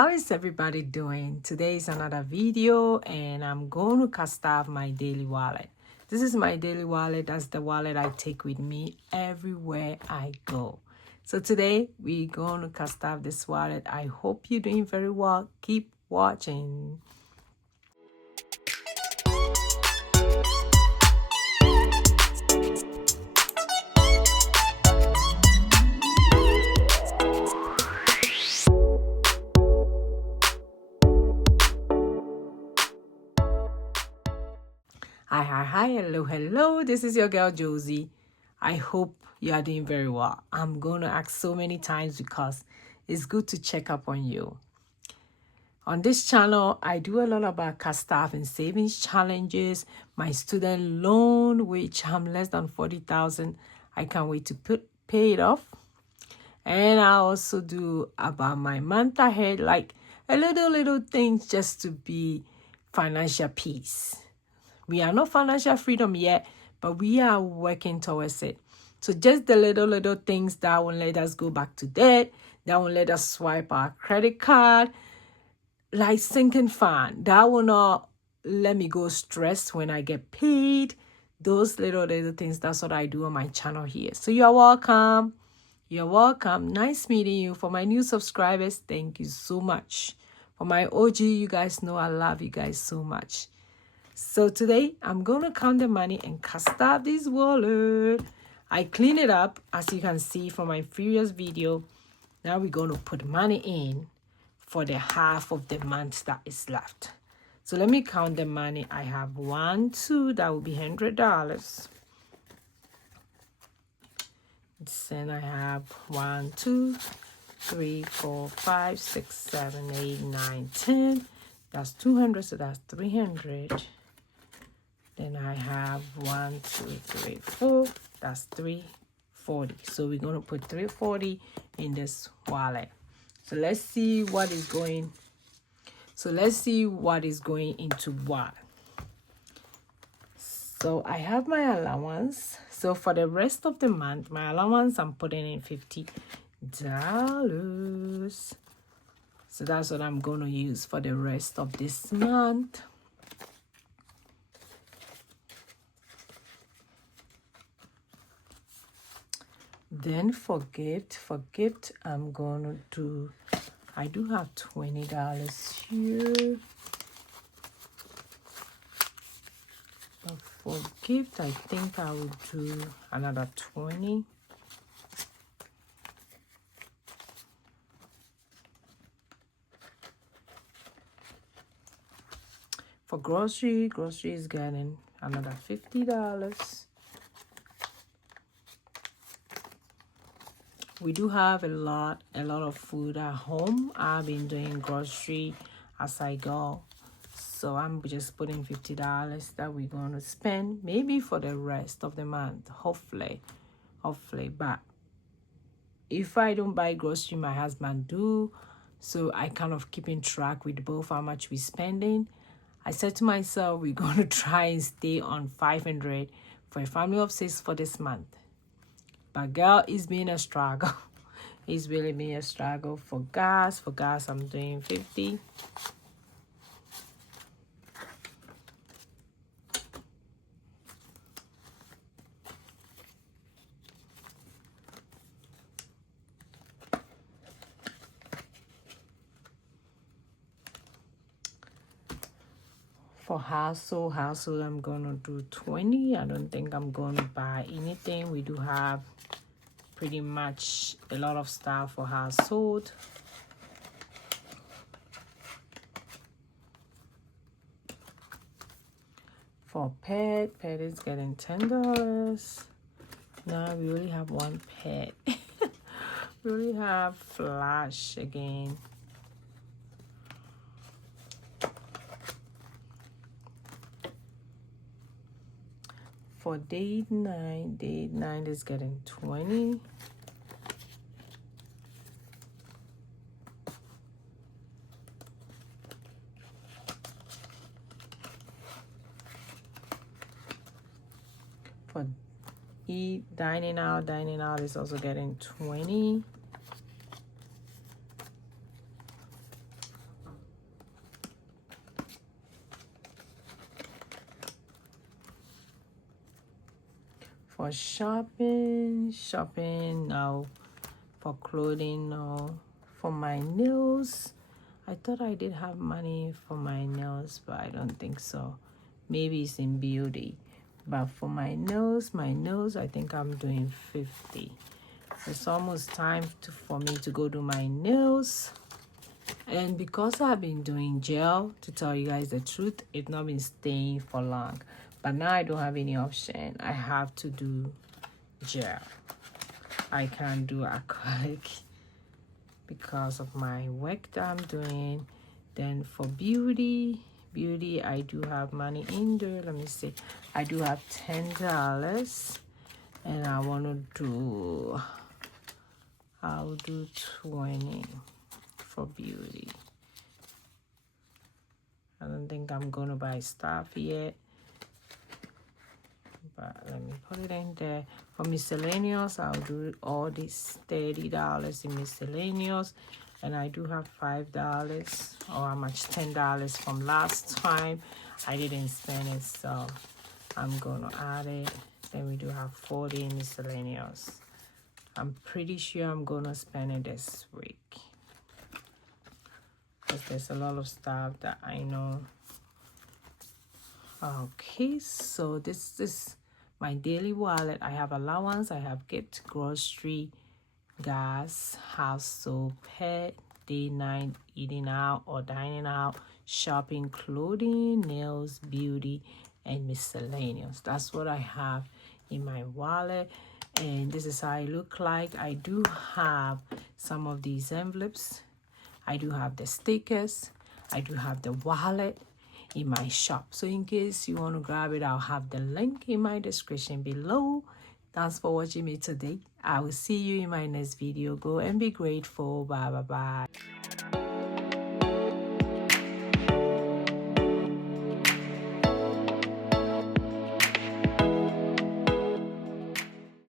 How is everybody doing? Today is another video and I'm going to cast off my daily wallet. This is my daily wallet. That's the wallet I take with me everywhere I go. So today we're going to cast off this wallet. I hope you're doing very well. Keep watching. Hi, hello. This is your girl Josie. I hope you are doing very well. I'm going to ask so many times because it's good to check up on you. On this channel, I do a lot about cash staff and savings challenges, my student loan, which I'm less than 40,000. I can't wait to pay it off. And I also do about my month ahead, like a little things just to be financial peace. We are not financial freedom yet, but we are working towards it. So just the little things that won't let us go back to debt, that won't let us swipe our credit card, like sinking fund. That will not let me go stressed when I get paid. Those little things, that's what I do on my channel here. So you're welcome. You're welcome. Nice meeting you. For my new subscribers, thank you so much. For my OG, you guys know I love you guys so much. So today, I'm going to count the money and cast off this wallet. I clean it up, as you can see from my previous video. Now we're going to put money in for the half of the month that is left. So let me count the money. I have 1, 2, that will be $100. Then I have 1, 2, 3, 4, 5, 6, 7, 8, 9, 10. That's 200, so that's 300. Then I have 1, 2, 3, 4. That's 340. So we're going to put 340 in this wallet. So let's see what is going. So let's see what is going into what. So I have my allowance. So for the rest of the month, my allowance, I'm putting in $50. So that's what I'm going to use for the rest of this month. Then for gift, I'm going to do, I do have $20 here. But for gift, I think I will do another 20. For grocery is getting another $50. We do have a lot of food at home. I've been doing grocery as I go. So I'm just putting $50 that we're going to spend maybe for the rest of the month, hopefully. But if I don't buy grocery, my husband do. So I kind of keeping track with both how much we're spending. I said to myself, we're going to try and stay on 500 for a family of 6 for this month. But girl, it's been a struggle. It's really been a struggle. For gas, I'm doing 50. For household, I'm gonna do 20. I don't think I'm gonna buy anything. We do have pretty much a lot of stuff for household. For pet is getting $10. Now we only have one pet. We only have Flash again. For date 9 is getting 20. For dining out is also getting 20. for shopping now, for clothing no, for my nails. I thought I did have money for my nails, but I don't think so. Maybe it's in beauty. But for my nails, I think I'm doing 50. It's almost time for me to go do my nails. And because I've been doing gel, to tell you guys the truth, it's not been staying for long. But now I don't have any option. I have to do gel. I can't do acrylic because of my work that I'm doing. Then for beauty, I do have money in there. Let me see. I do have $10, and I want to do, I'll do 20 for beauty. I don't think I'm gonna buy stuff yet, but let me put it in there. For miscellaneous, I'll do all these $30 in miscellaneous, and I do have $5 or how much, $10 from last time. I didn't spend it, so I'm gonna add it. Then we do have 40 in miscellaneous. I'm pretty sure I'm gonna spend it this week because there's a lot of stuff that I know. Okay, so this is my daily wallet. I have allowance, I have gift, grocery, gas, house soap, pet, day, night, eating out or dining out, shopping, clothing, nails, beauty, and miscellaneous. That's what I have in my wallet, and this is how I look like. I do have some of these envelopes. I do have the stickers. I do have the wallet in my shop. So in case you want to grab it, I'll have the link in my description below. Thanks for watching me today. I will see you in my next video. Go and be grateful. Bye bye bye.